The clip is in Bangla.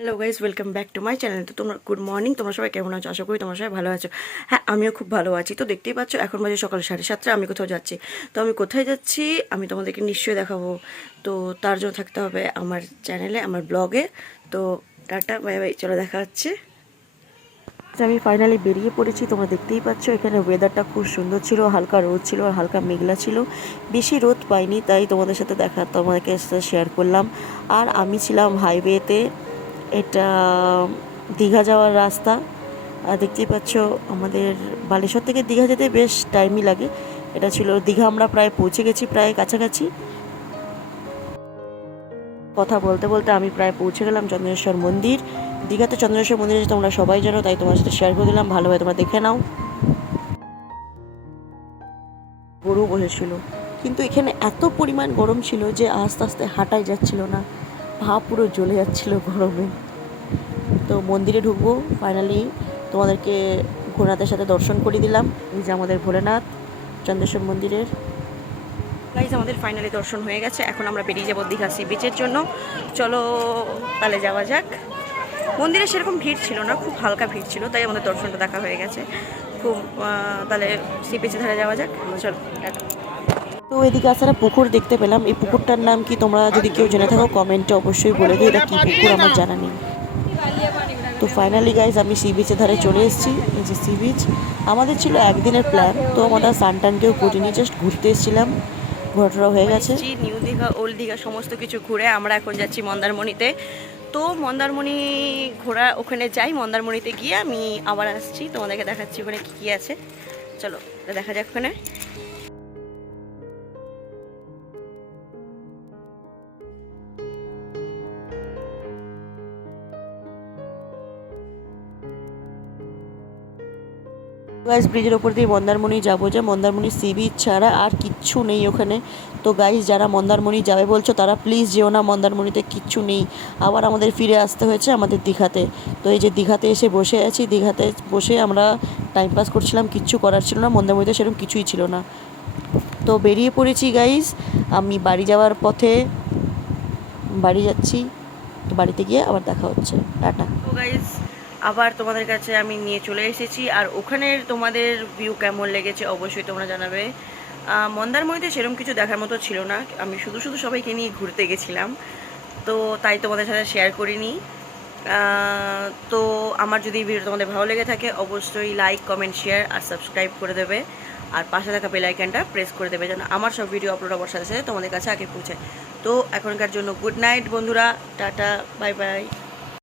Hello guys welcome back to my channel তো তোমরা গুড মর্নিং তোমরা সবাই কেমন আছো? আশা করি তোমরা সবাই ভালো আছো। হ্যাঁ আমিও খুব ভালো আছি। তো দেখতেই পাচ্ছ, এখন বাজে সকাল সাড়ে সাতটা। আমি কোথাও যাচ্ছি? তো আমি কোথায় যাচ্ছি? আমি তোমাদেরকে নিশ্চয়ই দেখাবো। তো তার জন্য থাকতে হবে আমার চ্যানেলে আমার ব্লগে তো টাটা বাই বাই চলো দেখা হচ্ছে। আমি ফাইনালি বেরিয়ে পড়েছি। তোমরা দেখতেই পাচ্ছ, এখানে ওয়েদারটা খুব সুন্দর ছিল। হালকা রোদ ছিল আর হালকা মেঘলা ছিল। বেশি রোদ পাইনি, তাই তোমাদের সাথে দেখা, তোমাদেরকে শেয়ার করলাম। আর আমি ছিলাম হাইওয়েতে এটা দীঘা যাওয়ার রাস্তা। আর দেখতেই পাচ্ছ, আমাদের বালেশ্বর থেকে দীঘা যেতে বেশ টাইমই লাগে। এটা ছিল দীঘা, আমরা প্রায় পৌঁছে গেছি প্রায় কাছাকাছি। কথা বলতে বলতে আমি প্রায় পৌঁছে গেলাম চন্দ্রেশ্বর মন্দির। দীঘাতে চন্দ্রেশ্বর মন্দিরে তোমরা সবাই জানো, তাই তোমার সাথে শেয়ার করে দিলাম। ভালোভাবে তোমরা দেখে নাও। গরু বসেছিল। কিন্তু এখানে এত পরিমাণ গরম ছিল যে আস্তে আস্তে হাঁটাই যাচ্ছিল না। পা পুরো জ্বলে যাচ্ছিল গরমে। তো মন্দিরে ঢুকবো ফাইনালি তোমাদেরকে ভোলানাথের সাথে দর্শন করিয়ে দিলাম। এই যে আমাদের ভোলেনাথ, চন্দ্রেশ্বর মন্দিরের। গাইজ আমাদের ফাইনালি দর্শন হয়ে গেছে। এখন আমরা বেরিয়ে যাব দীঘা সি বিচের জন্য। চলো, তাহলে যাওয়া যাক। মন্দিরে সেরকম ভিড় ছিল না, খুব হালকা ভিড় ছিল, তাই আমাদের দর্শনটা দেখা হয়ে গেছে। খুব তাহলে সি বিচে ধারে যাওয়া যাক। চলো তো এদিকে আসারা পুকুর দেখতে পেলাম। এই পুকুরটার নাম কি তোমরা যদি কেউ জেনে থাকো কমেন্টে অবশ্যই বলে দিও। এটা কি পুকুর আমার জানা নেই। তো ফাইনালি গাইজ আমি সি বিচের ধারে চলে এসেছি। এই যে সি বিচ আমাদের ছিল একদিনের প্ল্যান তো আমরা সানটানকেও করিনি জাস্ট ঘুরতে এসেছিলাম। ঘোরাটোরা হয়ে গেছে। নিউ দীঘা ওল্ড দীঘা, সমস্ত কিছু ঘুরে আমরা এখন যাচ্ছি মন্দারমণিতে। তো মন্দারমণি ঘোরা ওখানে যাই, মন্দারমণিতে গিয়ে আমি আবার আসছি। তোমাদেরকে দেখাচ্ছি ওখানে কী কী আছে। চলো, দেখা যাক ওখানে। গাইজ ব্রিজের ওপর দিয়ে মন্দারমণি যাব যে মন্দারমণি সি বিচ ছাড়া আর কিচ্ছু নেই ওখানে। তো গাইজ যারা মন্দারমণি যাবে বলছো, তারা প্লিজ যেও না, মন্দারমণিতে কিচ্ছু নেই। আবার আমাদের ফিরে আসতে হয়েছে আমাদের দীঘাতে। তো এই যে দীঘাতে এসে বসে আছি, দীঘাতে বসে আমরা টাইম পাস করছিলাম, কিচ্ছু করার ছিল না, মন্দারমণিতে সেরকম কিছুই ছিল না। তো বেরিয়ে পড়েছি গাইজ আমি বাড়ি যাওয়ার পথে, বাড়ি যাচ্ছি, তো বাড়িতে গিয়ে আবার দেখা হচ্ছে। টাটা। তো গাইজ আবার তোমাদের কাছে আমি নিয়ে চলে এসেছি। আর ওখানের তোমাদের ভিউ কেমন লেগেছে অবশ্যই তোমরা জানাবে। মন্দারমণিতে সেরকম কিছু দেখার মতো ছিল না। আমি শুধু শুধু সবাইকে নিয়ে ঘুরতে গেছিলাম। তো তাই তোমাদের সাথে শেয়ার করিনি। তো আমার যদি ভিডিও তোমাদের ভালো লেগে থাকে, অবশ্যই লাইক কমেন্ট শেয়ার আর সাবস্ক্রাইব করে দেবে। আর পাশে থাকা বেল আইকনটা প্রেস করে দেবে যেন আমার সব ভিডিও আপলোড হওয়ার সাথে সাথে তোমাদের কাছে আগে পৌঁছায়। তো এখনকার জন্য গুড নাইট বন্ধুরা। Tata bye bye